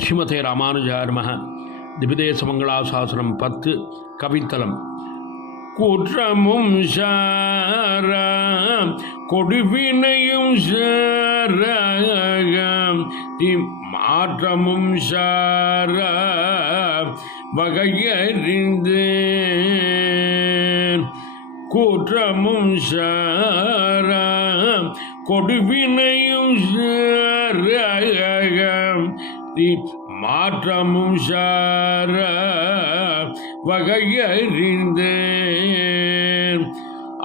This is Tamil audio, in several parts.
ஸ்ரீமதே ராமானுஜாய நமः. திவ்யதேசமங்களாசாசனம் 10 கவித்தலம். குற்றமும் சார கொடுவினையும் சார மாற்றமும் சார வகையறிந்து குற்றமும் சார கொடுவினையும் சார மாற்றமும் சார வகையறிந்து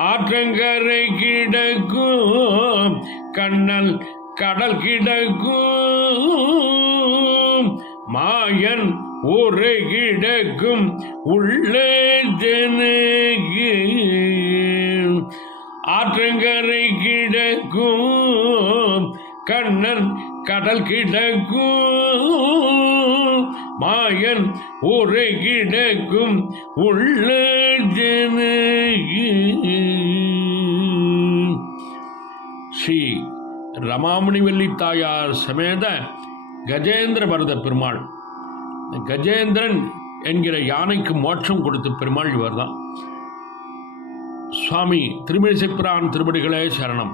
ஆற்றங்கரை கிடக்கும் கண்ணல் கடல் கிடக்கும் மாயன் ஒரு கிடக்கும் உள்ளே ஜனகி ஆற்றங்கரை கிடக்கும் கண்ணன் கடல் கிடக்கும் மாயன் ஒரு கிடக்கும் உள்ள ஜனகி. ஸ்ரீ ரமாமணிவல்லி தாயார் சமேத கஜேந்திர பரத பெருமாள். கஜேந்திரன் என்கிற யானைக்கு மோட்சம் கொடுத்த பெருமாள் இவர் தான். சுவாமி திருமழிசைப்பிரான் திருவடிகளே சரணம்.